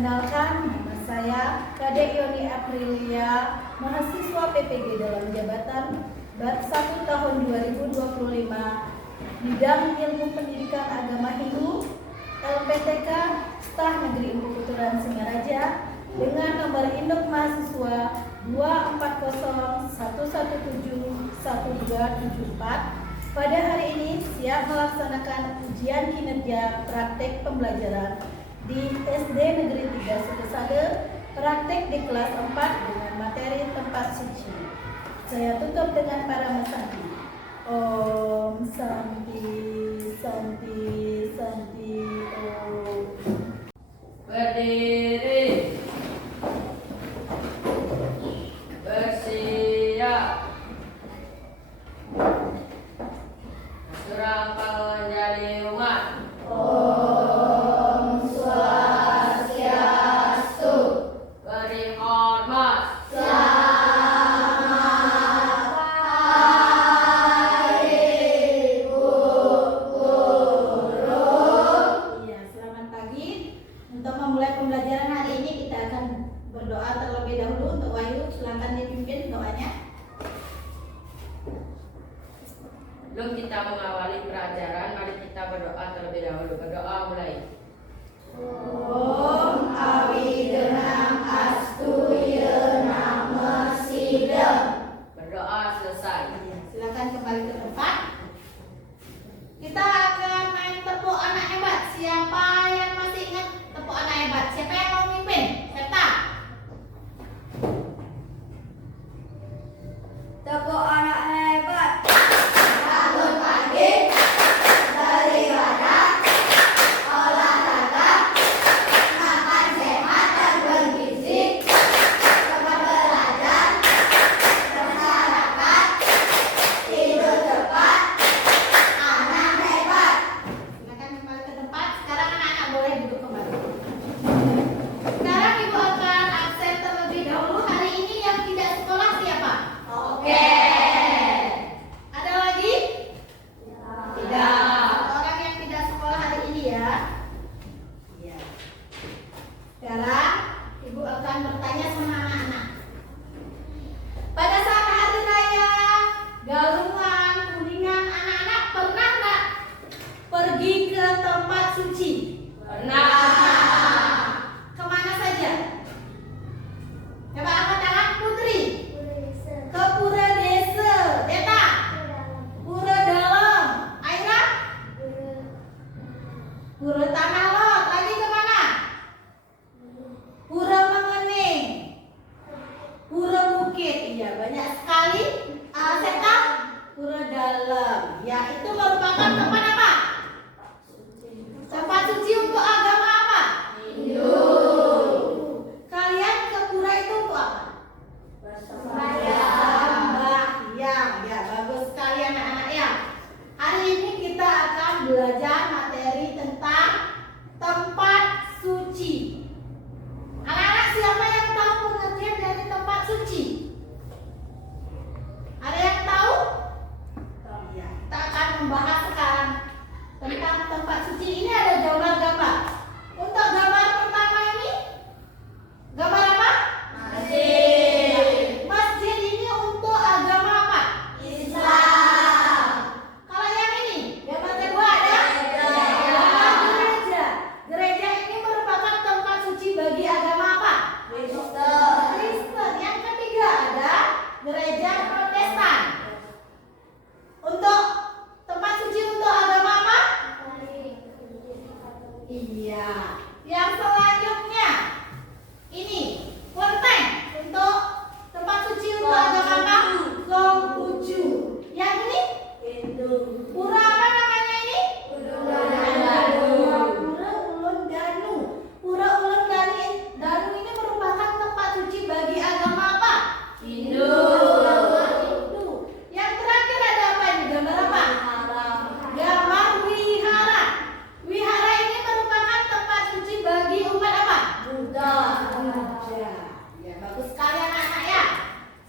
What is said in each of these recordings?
Perkenalkan, nama saya Kadek Yoni Aprilia, mahasiswa PPG dalam jabatan BAT 1 tahun 2025, bidang Ilmu Pendidikan Agama Hindu, LPTK, Staf Negeri Empu Puturan Singaraja, dengan nomor induk mahasiswa 24011711274. Pada hari ini siap melaksanakan ujian kinerja praktek pembelajaran di SD Negeri 3 Sukesade, praktek di kelas 4 dengan materi tempat suci. Saya tutup dengan para mesanti. Om Santi Santi Santi Om. Berdiri, bersiap, serapal menjadi umat. Om Swastiastu. Beri hormat. Selamat hari Bu Guru. Iya, selamat pagi. Untuk memulai pembelajaran hari ini kita akan berdoa terlebih dahulu. Untuk Wahyu, silakan dipimpin doanya. Sebelum kita mengawali pelajaran, mari kita berdoa terlebih dahulu. Berdoa mulai. Om Awidenam Astu Ye Nama Sidam. Berdoa selesai. Silakan kembali ke tempat. Kita akan main tepuk anak hebat. Siapa yang masih ingat tepuk anak hebat? Siapa yang mau mimpin? Serta. Tepuk anak hebat. Bangun pagi, beribadah, olahraga, makan sehat dan bergizi, cepat belajar, masyarakat, tidur cepat, anak hebat. Silakan kembali ke tempat. Sekarang anak-anak boleh duduk kembali. Sekarang Ibu akan absen terlebih dahulu. Hari ini yang tidak sekolah siapa? Oke. Ada lagi? Tidak. Orang yang tidak sekolah hari ini ya. Iya. Sekarang Ibu akan bertanya sama anak-anak. Pada saat hari raya Galungan, Kuningan, anak-anak pernah nggak pergi ke tempat suci? Pernah. Kemana saja? Coba angkat tangan, Putri. Ke Pura Desa. Deta. Pura Dalam. Aira. Pura Tanah Lot. Lagi kemana? Pura Mengening. Pura Bukit. Iya, banyak sekali. Seta. Pura Dalam. Ya, itu merupakan tempat apa? Tempat suci untuk agama apa? Hindu. Kalian ke pura itu untuk apa? Sembahyang. Ya, bagus sekali anak-anak ya. Hari ini kita akan belajar materi tentang tempat suci. Anak-anak, siapa yang tahu pengertian dari tempat suci? Ada yang tahu? Ya, kita akan membahas sekarang tentang tempat suci. Ini ada gambar-gambar. Untuk gambar pertama ini, gambar apa? Masjid. Masjid ini untuk agama apa? Islam. Kalau yang ini, gambar kedua ada? Gereja. Gereja ini merupakan tempat suci bagi agama apa? Kristen. Yang ketiga ada gereja Protestan. Untuk tempat suci untuk agama apa? Iya. Yang selanjutnya ini kelenteng untuk tempat suci untuk agama apa? Konghucu. Yang ini? Pura apa namanya ini? Pura Ulun Danu. Pura Ulun Danu ini merupakan tempat suci bagi agama apa? Hindu. Hindu. Yang terakhir ada apa ini? Gambar apa? Gambar wihara. Wihara ini merupakan tempat suci bagi umat apa? Buddha. Ya, bagus sekali anak-anak ya.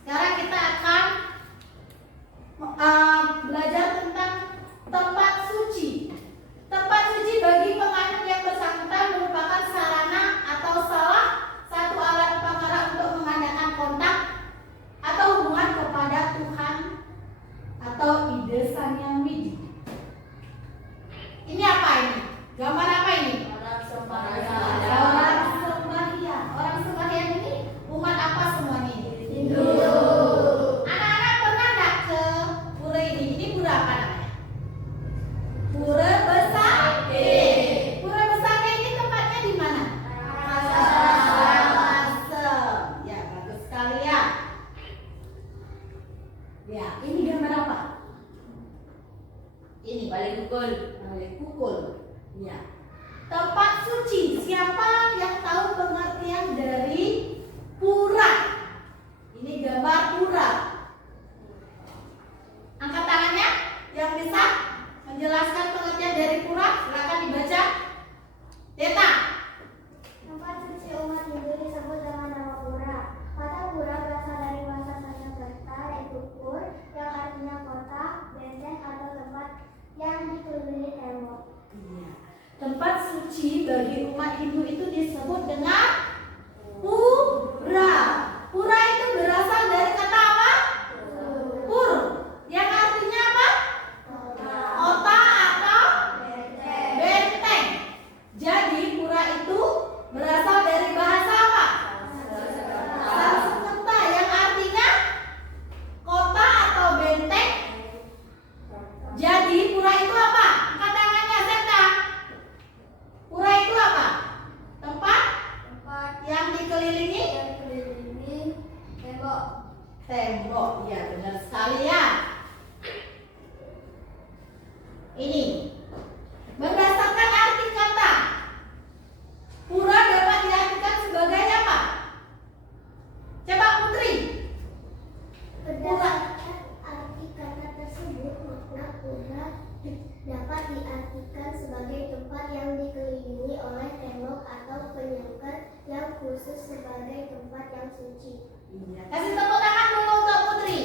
Sekarang kita akan belajar tentang Ya. Tempat suci. Siapa yang tahu pengertian dari pura? Ini gambar pura. Angkat tangannya yang bisa menjelaskan pengertian dari pura. Silakan dibaca. Teta. Tempat suci umat Hindu disebut dengan nama pura. Kata pura berasal dari bahasa Sanskerta yaitu pur, yang artinya kota, benteng atau tempat yang dikelilingi tembok. Iya. Tempat suci bagi umat Hindu itu disebut dengan pura. Pura itu berasal dari kata apa? Pur. Yang artinya apa? Kota atau benteng. Jadi pura itu berasal dari bahasa apa? Sanskerta yang artinya kota atau benteng. Jadi pura itu apa? Angkat tangannya, Seta. Pura itu apa? Tempat Tempat yang dikelilingi yang dikelilingi tembok. tembok. Ya, benar sekali ya. Ini berdasarkan arti kata, pura dapat diartikan sebagai apa? Coba Putri. Berdasarkan arti kata tersebut, makna pura dapat diartikan sebagai tempat yang dikelilingi oleh tembok atau penyangga yang khusus sebagai tempat yang suci. Iya. Kasih tepuk tangan dulu untuk Putri.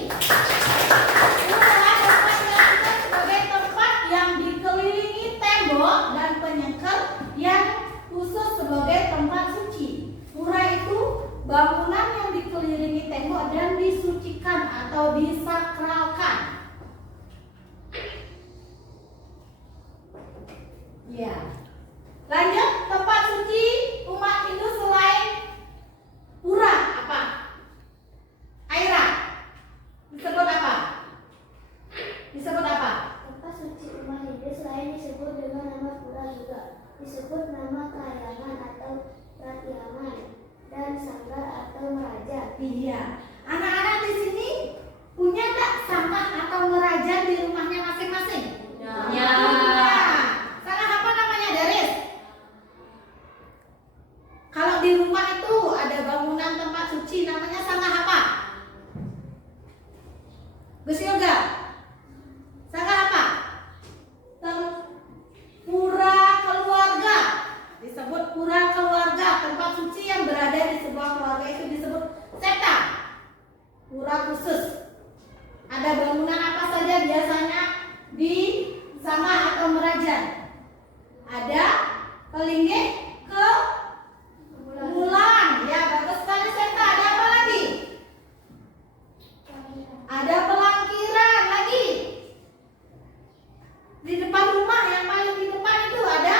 Pura dapat diartikan sebagai tempat yang dikelilingi tembok dan penyangga yang khusus sebagai tempat suci. Pura itu bangunan yang dikelilingi tembok dan disucikan atau disakralkan. Ya. Lanjut, tempat suci umat Hindu selain pura apa? Aira. Disebut apa? Disebut apa? Tempat suci umat Hindu selain disebut dengan nama pura juga disebut nama kayangan atau pratiangan dan sanggar atau meraja. Iya. Anak-anak di sini punya tak sanggar atau ngerajan di rumahnya masing-masing? Punya. Sanggar apa namanya, Daris? Kalau di rumah itu ada bangunan tempat suci namanya sanggar apa? Gus Yoga. Sanggar apa? Pura keluarga. Disebut pura keluarga, tempat suci yang berada di sebuah keluarga itu disebut sekta. Pura khusus. Ada bangunan apa saja biasanya di sangga atau merajan? Ada pelinggih ke bulan. Ya, bagus sekali sekta. Ada apa lagi? Ada pelangkiran lagi. Di depan rumah yang paling di depan itu ada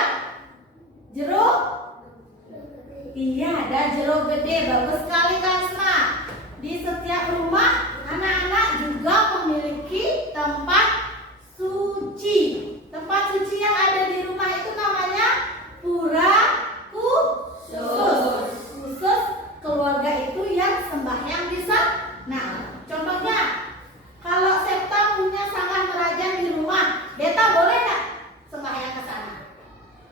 jeruk. Iya, ada jeruk gede. Bagus sekali Kasma. Di setiap rumah anak-anak juga memiliki tempat suci. Tempat suci yang ada di rumah itu namanya pura khusus. Khusus keluarga itu yang sembahyang di sana. Nah, contohnya kalau Septa punya sanggar merajan di rumah, Deta boleh nggak sembahyang ke sana?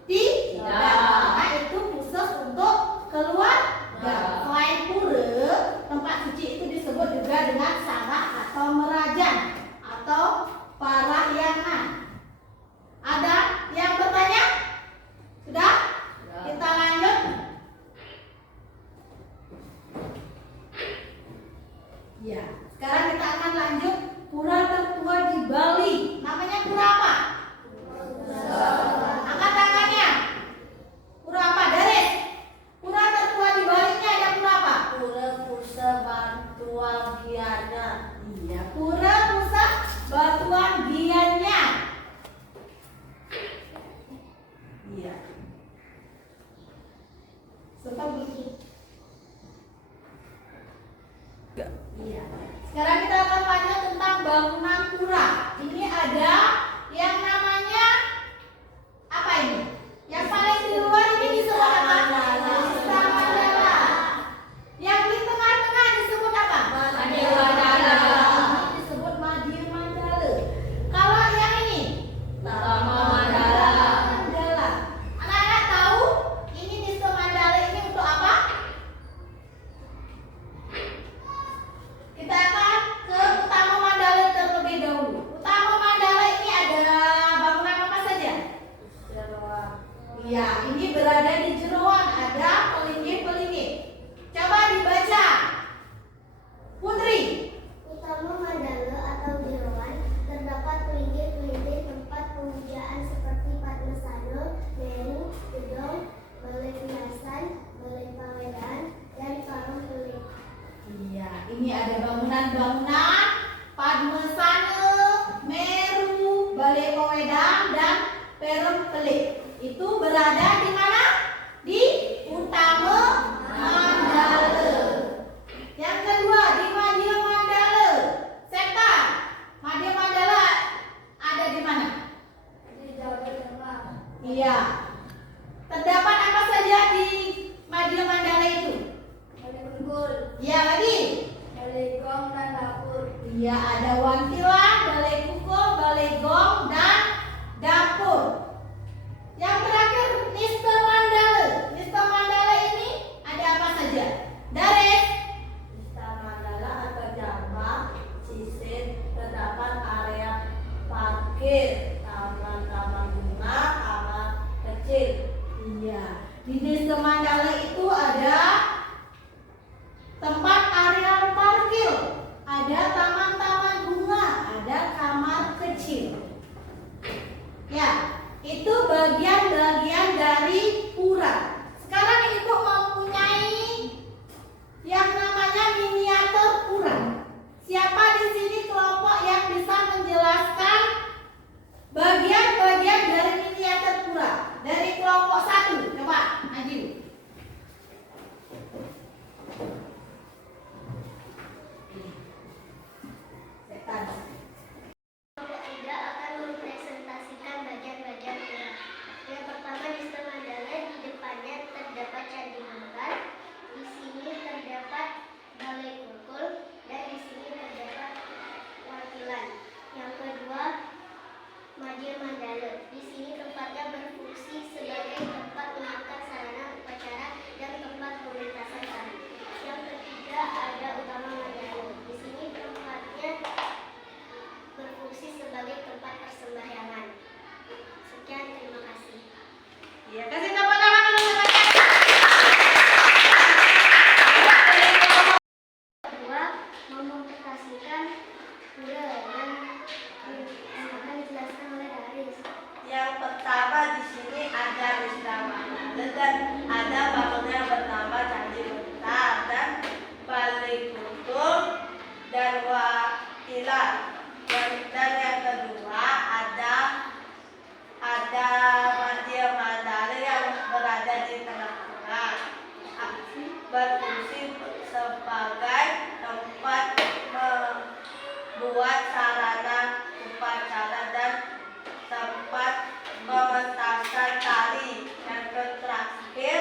Tidak. Nah, itu khusus untuk keluarga. Selain pura, tempat suci itu disebut juga dengan sanggar atau merajan atau parahyangan. Ya, ini berada di jeroan, ada pelinggih-pelinggih. Coba dibaca. Putri. Utama mandala atau jeroan terdapat pelinggih-pelinggih tempat pemujaan seperti Padmasana, Meru, Gedong, Balai Piasan, Balai Pawedan, dan Sarung Pelik. Iya, ini ada bangunan-bangunan Padmasana, Meru, Balai Pawedan, dan Perum Pelik. Itu berada di mana? Di Utama Mandala. Yang kedua di Madya Mandala. Seta, Madya Mandala ada di mana? Di Jawa Tengah. Iya. Terdapat apa saja di Madya Mandala itu? Balai Bengkul, Iya lagi. Balai Gong, dan Dapur. Iya, ada wantilan, balai pukul, balai gong, dan dapur. Yang terakhir, Nista Mandala. Nista Mandala ini ada apa saja? Dari Nista Mandala atau Jambak, Sisir, terdapat area parkir, taman-taman bunga, taman kecil. Iya, di Nista Mandala itu ada tempat area parkir, ada taman-taman bunga, ada kamar kecil. Ya, itu bagian-bagian dari pura. Sekarang Ibu mempunyai yang namanya miniatur pura. Siapa di sini kelompok yang bisa menjelaskan bagian-bagian dari miniatur pura? Dari kelompok 1, coba maju. Setan. Kelompok 3 akan mempresentasikan bagian-bagian pura. Yang pertama di Mandala, di depannya terdapat Candi Bungkar, di sini terdapat Balai Kukul, dan di sini terdapat Wartilan. Yang kedua, Madya Mandala. Di sini tempatnya berfungsi sebagai tempat menyiapkan sarana upacara dan tempat pementasan tari. Yang ketiga ada Utama Mandala. Di sini tempatnya berfungsi sebagai tempat persembahyangan. Sekian, terima kasih. Ya, kasih tepuk tangan dulu teman-teman. Kedua, mempresentasikan pura yang akan dijelaskan oleh Daris. Yang pertama di sini ada Nista Mandala dan ada bangunan bernama Candi Bungkar dan Balai Kukul dan Wartilan. Dan yang kedua ada Madya Mandala yang berada di tengah-tengah, berfungsi sebagai tempat membuat sarana upacara dan tempat pementasan tari. Yang terakhir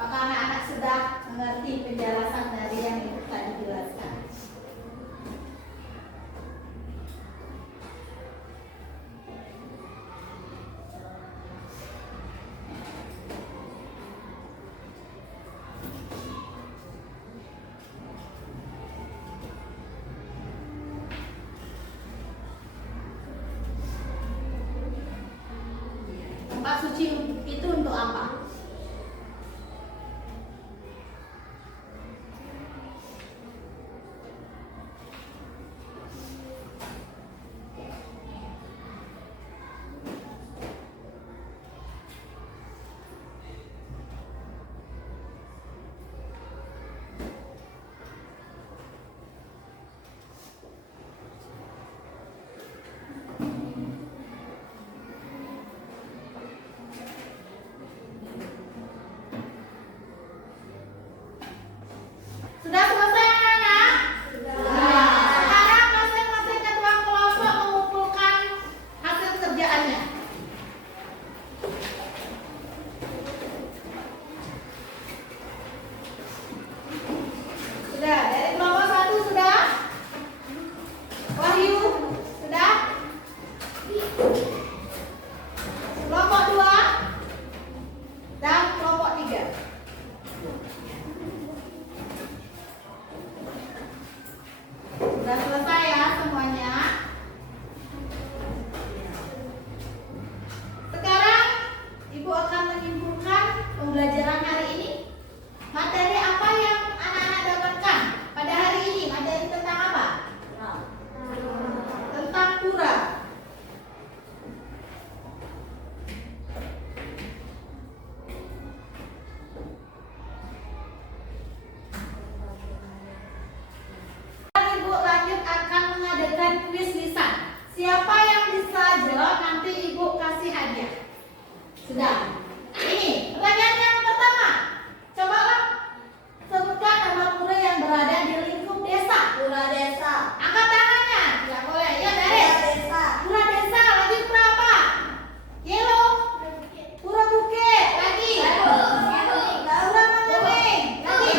Apakah anak-anak sudah mengerti penjelasan dari yang itu tadi dijelaskan? Tempat suci itu untuk apa? Sudah selesai anak-anak? Sudah. Sekarang masing-masing ketua kelompok mengumpulkan hasil kerjaannya. Sudah, dari kelompok 1 sudah? Wahyu, sudah? Kelompok 2 dan kelompok 3. Sudah selesai ya semuanya. Sekarang Ibu akan menyimpulkan pembelajaran hari ini. Materi apa yang anak-anak dapatkan pada hari ini? Materi tentang apa? Tentang pura. Ibu lanjut akan mengadakan kuis lisan. Siapa yang bisa jawab nanti Ibu kasih hadiah. Sudah. Ini pertanyaan yang pertama. Cobalah sebutkan nama pura yang berada di lingkup desa. Pura desa. Angkat tangannya. Tidak boleh. Ya, dari. Desa. Pura desa. Lagi pura apa? Yellow. Pura bukit. Lagi. Pura menguning. Lagi.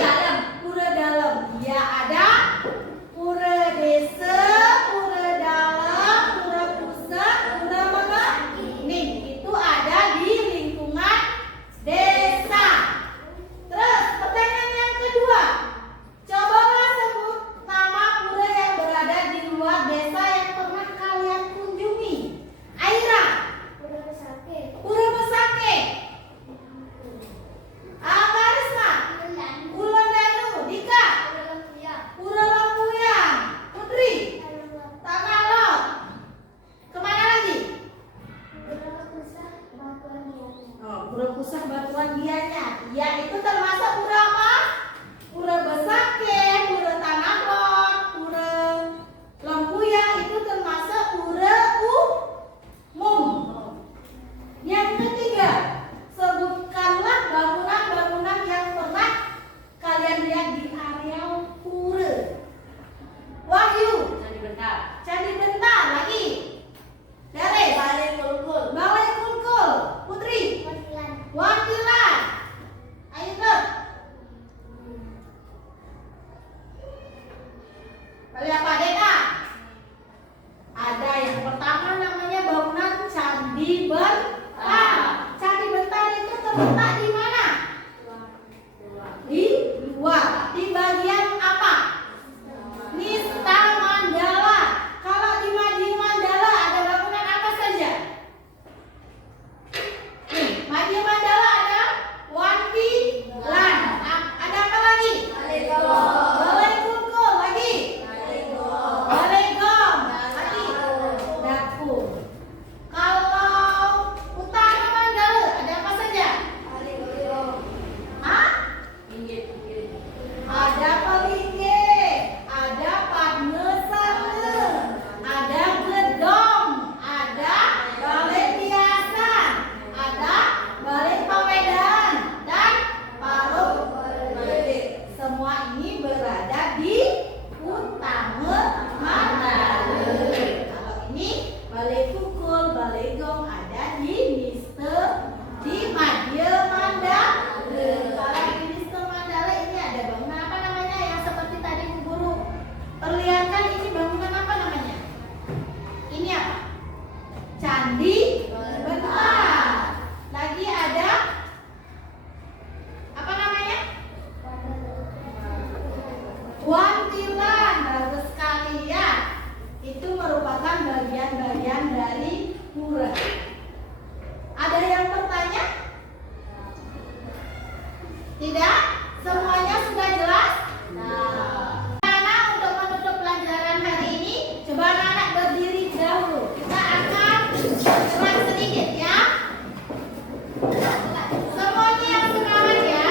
Pura dalam. Ya, ada pura desa, pura dalam, pura pusat, pura menguning. Itu ada di lingkungan desa. Terus pertanyaan yang kedua. Cobalah sebut nama pura yang berada di luar desa yang pernah kalian kunjungi. Aira. Pura Besake. Pura Besake. Karisma. Ulon Danu. Dika. Pura Lempuya. Pura Lampuyang. Putri. Tanah Lot. Kemana lagi? Pura Pusat Batuan Gianyar. Oh, Pura Pusat Batuan Gianyar. Ya, itu termasuk pura apa? Pura Besake, Pura Tanah Lot, Pura Lampuyang itu termasuk pura umum. Yang ketiga, sebutkanlah bangunan-bangunan yang pernah kalian lihat di areal pura. Wahyu, Candi Bentar. Candi Bentar lagi. Dari Balai Kulkul. Balai Kulkul. Putri, Wasilan. Wakilan. Ayo Tidak? Semuanya sudah jelas? Nah, anak untuk menutup pelajaran hari ini, coba anak berdiri dahulu. Kita akan gerak sedikit ya. Semuanya yang semangat ya.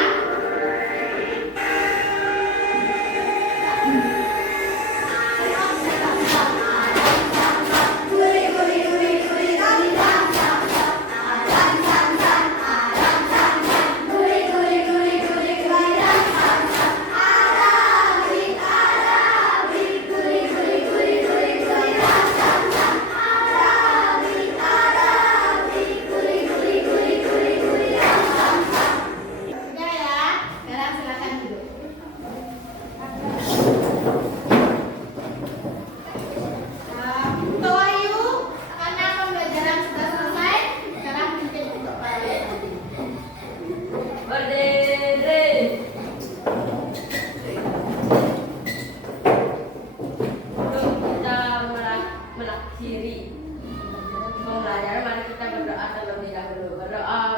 Sudah ya. Sekarang silakan duduk. Untuk Wahyu, karena pembelajaran sudah selesai, sekarang pimpin untuk balik. Berdiri. Sebelum kita mengakhiri pembelajaran, mari kita berdoa terlebih dahulu. Berdoa.